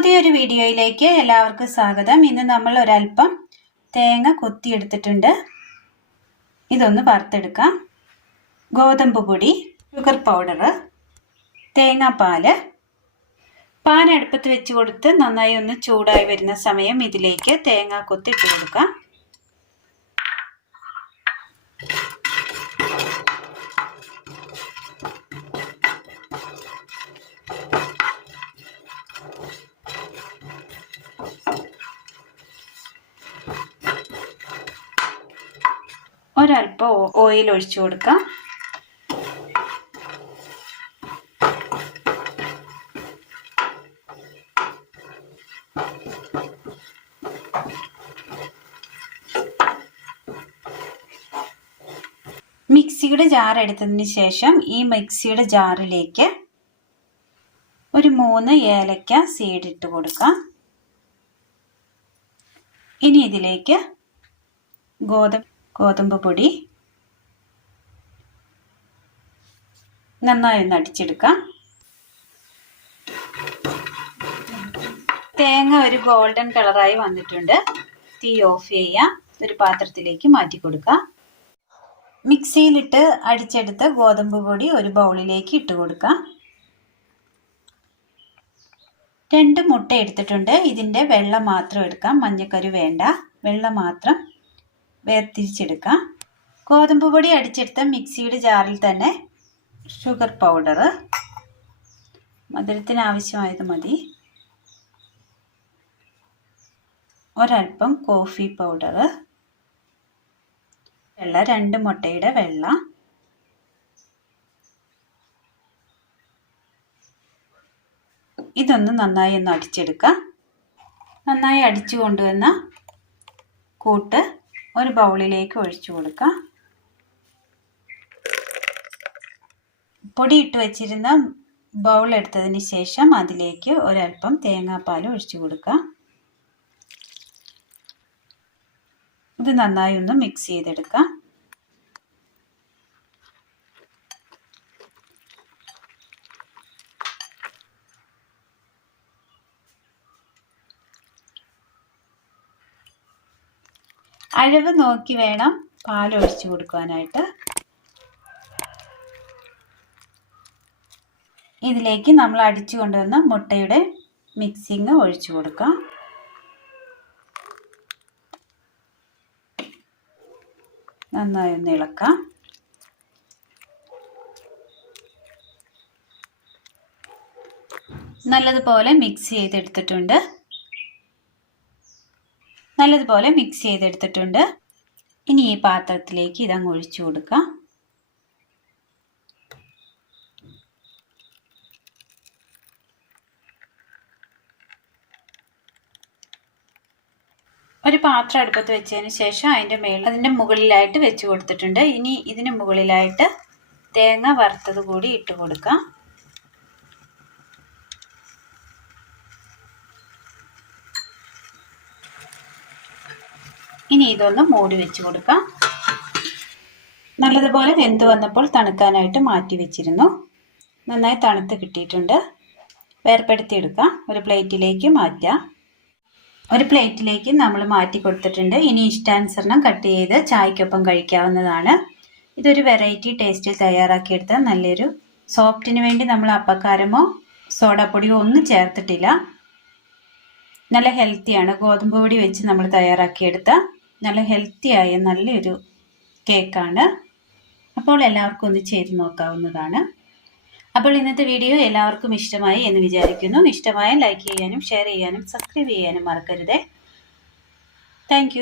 പുതിയൊരു വീഡിയോയിലേക്ക് എല്ലാവർക്കും സ്വാഗതം. ഇന്ന് നമ്മൾ ഒരല്പം തേങ്ങ കൊത്തിയെടുത്തിട്ടുണ്ട്. ഇതൊന്ന് വറുത്തെടുക്കാം. ഗോതമ്പ് പൊടി ഷുഗർ പൗഡർ തേങ്ങാപ്പാൽ. പാൻ അടുപ്പത്ത് വെച്ച് കൊടുത്ത് നന്നായി ഒന്ന് ചൂടായി വരുന്ന സമയം ഇതിലേക്ക് തേങ്ങ കൊത്തിട്ട് കൊടുക്കാം. ഒരല്പം ഓയിൽ ഒഴിച്ചു കൊടുക്കാം. മിക്സിയുടെ ജാർ എടുത്തതിന് ശേഷം ഈ മിക്സിയുടെ ജാറിലേക്ക് ഒരു മൂന്ന് ഏലക്ക സീഡ് ഇട്ട് കൊടുക്കാം. ഇനി ഇതിലേക്ക് ഗോതമ്പ് ഗോതമ്പ് പൊടി നന്നായി ഒന്ന് അടിച്ചെടുക്കാം. തേങ്ങ ഒരു ഗോൾഡൻ കളറായി വന്നിട്ടുണ്ട്. തീ ഓഫ് ചെയ്യാം. ഒരു പാത്രത്തിലേക്ക് മാറ്റി കൊടുക്കാം. മിക്സിയിലിട്ട് അടിച്ചെടുത്ത് ഗോതമ്പ് പൊടി ഒരു ബൗളിലേക്ക് ഇട്ട് കൊടുക്കാം. രണ്ട് മുട്ട എടുത്തിട്ടുണ്ട്. ഇതിന്റെ വെള്ളം മാത്രം എടുക്കാം. മഞ്ഞക്കരു വേണ്ട. വെള്ളം മാത്രം വേർതിരിച്ചെടുക്കാം. ഗോതമ്പ് പൊടി അടിച്ചെടുത്ത മിക്സിയുടെ ജാറിൽ തന്നെ ഷുഗർ പൗഡർ മധുരത്തിന് ആവശ്യമായത് മതി. ഒരൽപ്പം കോഫി പൗഡർ വെള്ള രണ്ട് മുട്ടയുടെ വെള്ള. ഇതൊന്ന് നന്നായി ഒന്ന് അടിച്ചെടുക്കാം. നന്നായി അടിച്ചു കൊണ്ടുവന്ന കൂട്ട് ഒരു ബൗളിലേക്ക് ഒഴിച്ചു കൊടുക്കുക. പൊടി ഇട്ട് വെച്ചിരുന്ന ബൗൾ എടുത്തതിന് ശേഷം അതിലേക്ക് ഒരൽപ്പം തേങ്ങാപ്പാൽ ഒഴിച്ചു കൊടുക്കുക. ഇത് നന്നായി ഒന്ന് മിക്സ് ചെയ്തെടുക്കാം അഴവ് നോക്കി വേണം പാൽ ഒഴിച്ചു കൊടുക്കാനായിട്ട് ഇതിലേക്ക് നമ്മൾ അടിച്ചു കൊണ്ടുവന്ന മുട്ടയുടെ മിക്സിങ് ഒഴിച്ചു കൊടുക്കാം. നന്നായി ഒന്ന് ഇളക്കാം. നല്ലതുപോലെ മിക്സ് ചെയ്തെടുത്തിട്ടുണ്ട്. നല്ലതുപോലെ മിക്സ് ചെയ്തെടുത്തിട്ടുണ്ട്. ഇനി ഈ പാത്രത്തിലേക്ക് ഇതങ്ങ് ഒഴിച്ചു കൊടുക്കാം. ഒരു പാത്രം അടുപ്പത്ത് വെച്ചതിന് ശേഷം അതിന്റെ മേളിൽ അതിന്റെ മുകളിലായിട്ട് വെച്ച് കൊടുത്തിട്ടുണ്ട്. ഇനി ഇതിന് മുകളിലായിട്ട് തേങ്ങ വറുത്തത് കൂടി ഇട്ട് കൊടുക്കാം. ഇനി ഇതൊന്ന് മൂടി വെച്ച് കൊടുക്കാം. നല്ലതുപോലെ വെന്ത് വന്നപ്പോൾ തണുക്കാനായിട്ട് മാറ്റി വെച്ചിരുന്നു. നന്നായി തണുത്ത് കിട്ടിയിട്ടുണ്ട്. വേർപ്പെടുത്തിയെടുക്കാം. ഒരു പ്ലേറ്റിലേക്ക് മാറ്റാം. ഒരു പ്ലേറ്റിലേക്ക് നമ്മൾ മാറ്റി കൊടുത്തിട്ടുണ്ട്. ഇനി ഇഷ്ടാനുസരണം കട്ട് ചെയ്ത് ചായക്കൊപ്പം കഴിക്കാവുന്നതാണ്. ഇതൊരു വെറൈറ്റി ടേസ്റ്റിൽ തയ്യാറാക്കിയെടുത്ത നല്ലൊരു സോഫ്റ്റിന് വേണ്ടി നമ്മൾ അപ്പക്കാരമോ സോഡാപ്പൊടിയോ ഒന്നും ചേർത്തിട്ടില്ല. നല്ല ഹെൽത്തിയാണ്. ഗോതമ്പ് പൊടി വെച്ച് നമ്മൾ തയ്യാറാക്കിയെടുത്ത നല്ല ഹെൽത്തിയായ നല്ലൊരു കേക്കാണ്. അപ്പോൾ എല്ലാവർക്കും ഒന്ന് ചെയ്ത് നോക്കാവുന്നതാണ്. അപ്പോൾ ഇന്നത്തെ വീഡിയോ എല്ലാവർക്കും ഇഷ്ടമായി എന്ന് വിചാരിക്കുന്നു. ഇഷ്ടമായ ലൈക്ക് ചെയ്യാനും ഷെയർ ചെയ്യാനും സബ്സ്ക്രൈബ് ചെയ്യാനും മറക്കരുതേ. താങ്ക്